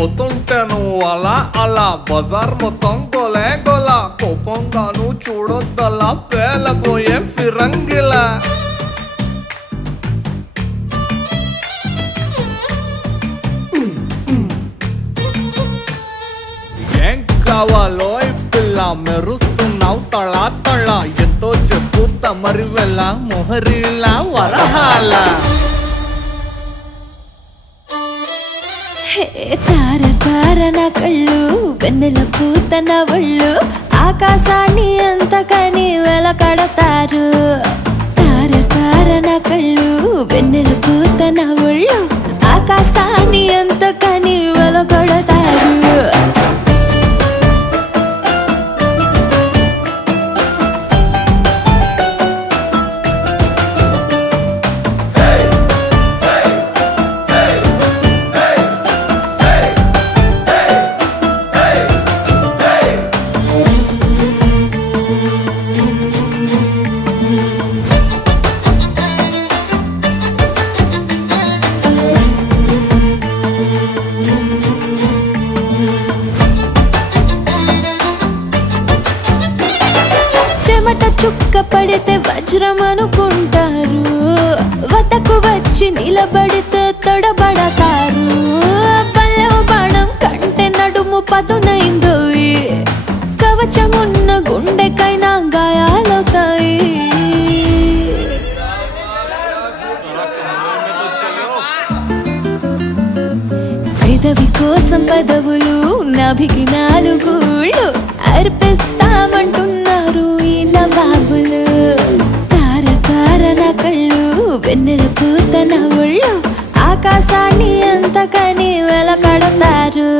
పోతుంటే నువ్వు అలా అలా బజార్ మొత్తం గోలే గోలా కోపంగా నువ్వు చూడొద్దలా పేలబోయే ఫిరంగిలా ఏం కావాలో ఈ పిల్ల మెరుస్తున్నావు తళా తళ ఎంతో చెప్పు తమరి వెళ్ళ మొహరిలా వరహాల తార తార నా కళ్ళు వెన్నెల పూత నా ఒళ్ళు ఆకాశాన్ని ఎంతకని వెలకడతారు తార తార నా కళ్ళు వెన్నెల పూత నా ఒళ్ళు ఆకాశాన్ని ఎంతకని వెలకడతారు చెమట చుక్క పడితే వజ్రం అనుకుంటారు వతకు వచ్చి నిలబడితే తొడబడతారు పల్లె బాణం కంటే నడుము పదునైందో కవచమున్న గుండెకైనా గాయాలవుతాయి పెదవి కోసం పదవులు నాభికి నాలుగుళ్ళు అర్పిస్తామంటున్నారు ఈ నవాబులు తార తార నా కళ్ళు వెన్నెల పూత నా ఒళ్ళు ఆకాశాన్ని ఎంతకని వెలకడతారు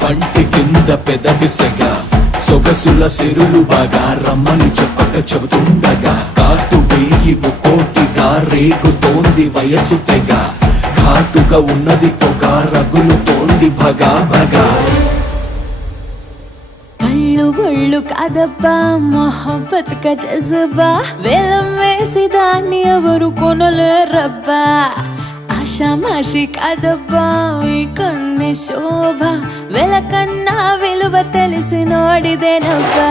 పంటి కింద పెదవిసగా సొగసుల సిరులు బాగా రమ్మని చెప్పక చెబుతుండగా కాటు వేయి కోటిగా రేగుతోంది వయసు తెగ ఘాటుగా ఉన్నది పొగ రగులుతోంది భగా భగా కళ్ళు ఒళ్ళు కాదబ్బా మొహబ్బత్ కా జజ్బా వేలం వేసి దాన్ని ఎవరు కొనలేరబ్బా ఆషామాషి కాదబ్బా ఈ కన్నే శోభ వెలకన్నా విలువ తెలిసి నోడిదేనబ్బా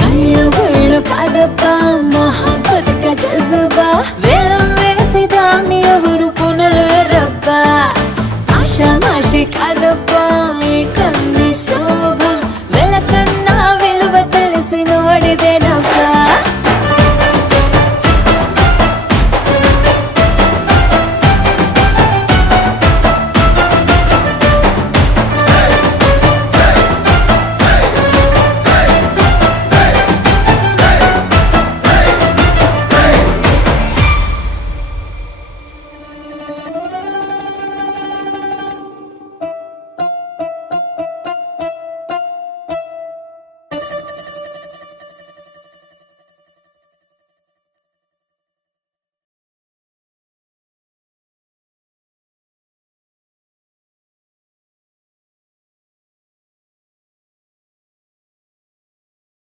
కళ్ళు ఒళ్ళు కాదబ్బా మొహబ్బత్ కా జజ్బా వేలం వేసి దాన్ని ఎవరు కొనలేరబ్బా ఆషామాషి కాదబ్బా ఈ కన్నే శోభ